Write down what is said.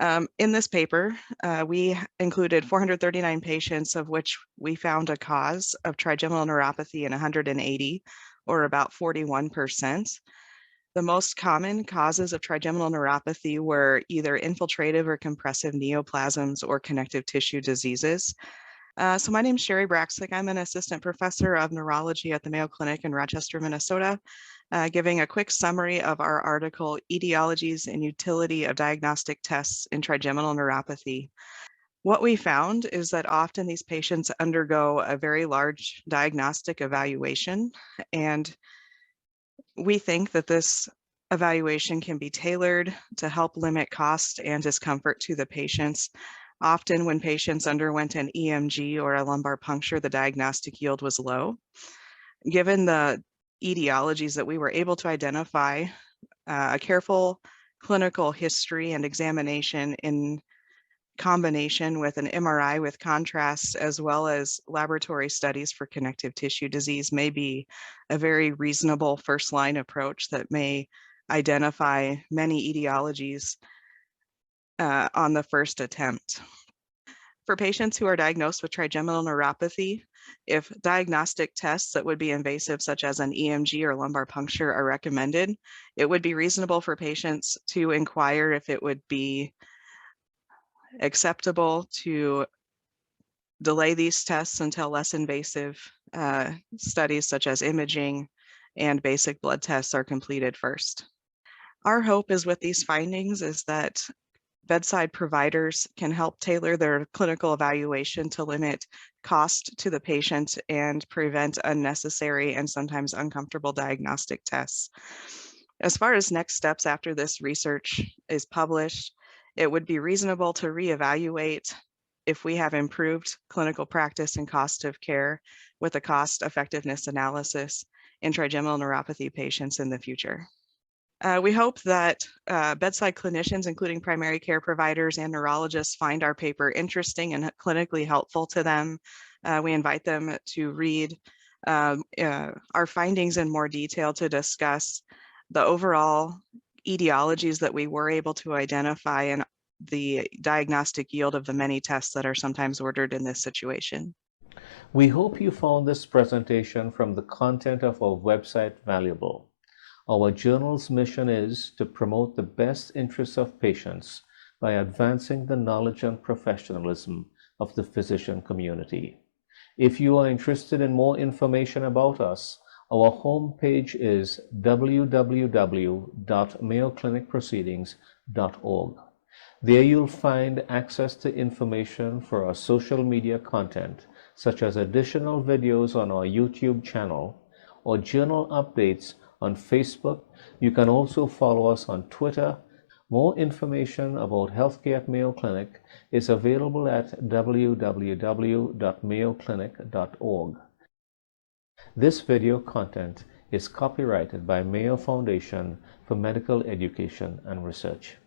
In this paper, we included 439 patients, of which we found a cause of trigeminal neuropathy in 180, or about 41%. The most common causes of trigeminal neuropathy were either infiltrative or compressive neoplasms or connective tissue diseases. So my name is Sherry Braxick. I'm an assistant professor of neurology at the Mayo Clinic in Rochester, Minnesota, giving a quick summary of our article, Etiologies and Utility of Diagnostic Tests in Trigeminal Neuropathy. What we found is that often these patients undergo a very large diagnostic evaluation, and we think that this evaluation can be tailored to help limit cost and discomfort to the patients. Often when patients underwent an EMG or a lumbar puncture, the diagnostic yield was low. Given the etiologies that we were able to identify, a careful clinical history and examination in combination with an MRI with contrast, as well as laboratory studies for connective tissue disease, may be a very reasonable first line approach that may identify many etiologies on the first attempt. For patients who are diagnosed with trigeminal neuropathy, if diagnostic tests that would be invasive, such as an EMG or lumbar puncture, are recommended, it would be reasonable for patients to inquire if it would be acceptable to delay these tests until less invasive studies such as imaging and basic blood tests are completed first. Our hope is with these findings is that bedside providers can help tailor their clinical evaluation to limit cost to the patient and prevent unnecessary and sometimes uncomfortable diagnostic tests. As far as next steps after this research is published, it would be reasonable to reevaluate if we have improved clinical practice and cost of care with a cost effectiveness analysis in trigeminal neuropathy patients in the future. We hope that bedside clinicians, including primary care providers and neurologists, find our paper interesting and clinically helpful to them. We invite them to read our findings in more detail to discuss the overall etiologies that we were able to identify and the diagnostic yield of the many tests that are sometimes ordered in this situation. We hope you found this presentation from the content of our website valuable. Our journal's mission is to promote the best interests of patients by advancing the knowledge and professionalism of the physician community. If you are interested in more information about us, our homepage is www.mayoclinicproceedings.org. There you'll find access to information for our social media content, such as additional videos on our YouTube channel or journal updates on Facebook. You can also follow us on Twitter. More information about healthcare at Mayo Clinic is available at www.mayoclinic.org. This video content is copyrighted by Mayo Foundation for Medical Education and Research.